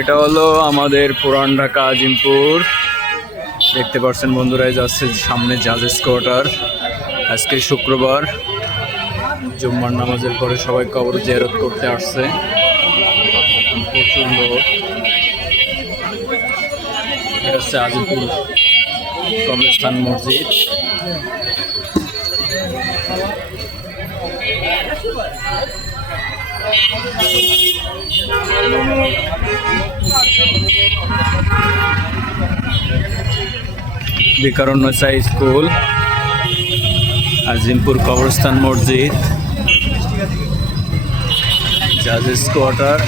এটা হলো আমাদের পুরান ঢাকা আজিমপুর। দেখতে পাচ্ছেন বন্ধুরা, যাচ্ছে সামনে জাজেস কোয়ার্টার। আজকে শুক্রবার, জুম্মার নামাজের পরে সবাই কবর জিয়ারত করতে আসছে। প্রচুর লোক। এটা হচ্ছে আজিমপুর কবরস্থান মসজিদ। বিকারুন্নয়সা স্কুল, আজিমপুর কবরস্থান মসজিদ, জাজেস কোয়ার্টার।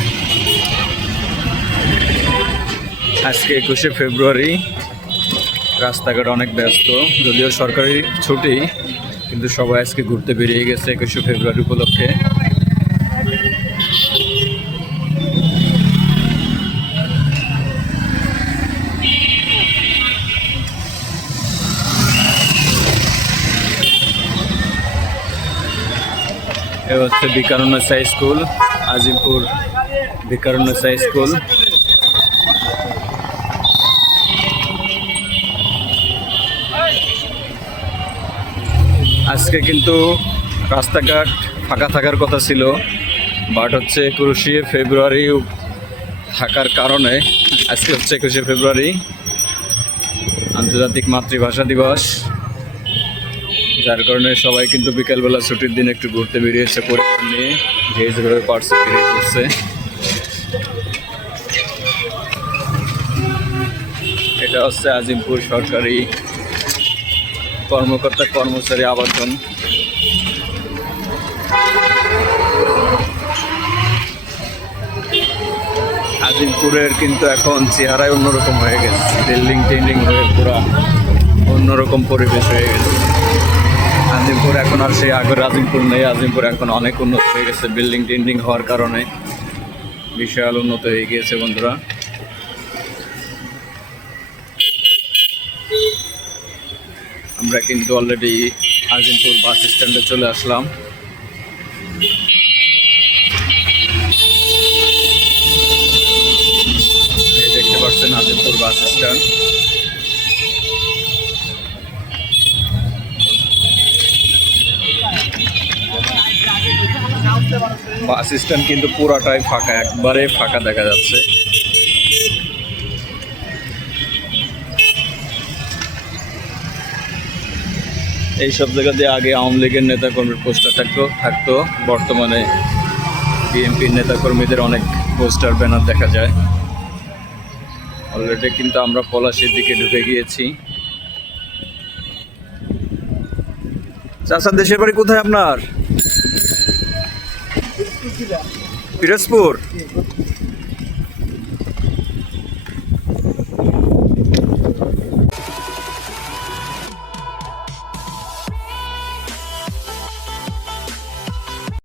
আজকে 21শে ফেব্রুয়ারি। রাস্তাঘাট অনেক ব্যস্ত, যদিও সরকারি ছুটি, কিন্তু সবাই আজকে ঘুরতে বেরিয়ে গেছে 21শে ফেব্রুয়ারি উপলক্ষে। এ হচ্ছে বিকারুন্নয়সা স্কুল, আজিমপুর বিকারুন্নয়সা স্কুল। আজকে কিন্তু রাস্তাঘাট ফাঁকা থাকার কথা ছিল, বাট হচ্ছে 21শে ফেব্রুয়ারি থাকার কারণে আজকে হচ্ছে 21শে ফেব্রুয়ারি, আন্তর্জাতিক মাতৃভাষা দিবস। যার কারণে সবাই কিন্তু বিকেলবেলা ছুটির দিন একটু ঘুরতে বেরিয়েছে পরিবার নিয়ে, যে যেভাবে পারছে বেরিয়ে পড়ছে। এটা হচ্ছে আজিমপুর সরকারি কর্মকর্তা কর্মচারী আবাসন। আজিমপুরের কিন্তু এখন চেহারাই অন্যরকম হয়ে গেছে, বিল্ডিং টিল্ডিং হয়ে পুরা অন্যরকম পরিবেশ হয়ে গেছে। আজিমপুর এখন আর সেই আগের আজিমপুর নেই, আজিমপুর এখন অনেক উন্নত হয়ে গেছে বিল্ডিং টিল্ডিং হওয়ার কারণে, বিশাল উন্নত হয়ে গিয়েছে বন্ধুরা। আমরা কিন্তু অলরেডি আজিমপুর বাস স্ট্যান্ডে চলে আসলাম। দেখতে পাচ্ছেন Azimpur bus stand. Bus stand কিন্তু পুরাটাই ফাঁকা, একবারে ফাঁকা দেখা যাচ্ছে। এইসব জায়গা দিয়ে আগে আওয়ামী লীগের নেতাকর্মীর পোস্টার থাকতো, বর্তমানে বিএনপির নেতাকর্মীদের অনেক পোস্টার ব্যানার দেখা যায়। অলরেডি কিন্তু আমরা পলাশীর দিকে ঢুকে গিয়েছি। চাচা, দেশের বাড়ি কোথায় আপনার? পিরোজপুর।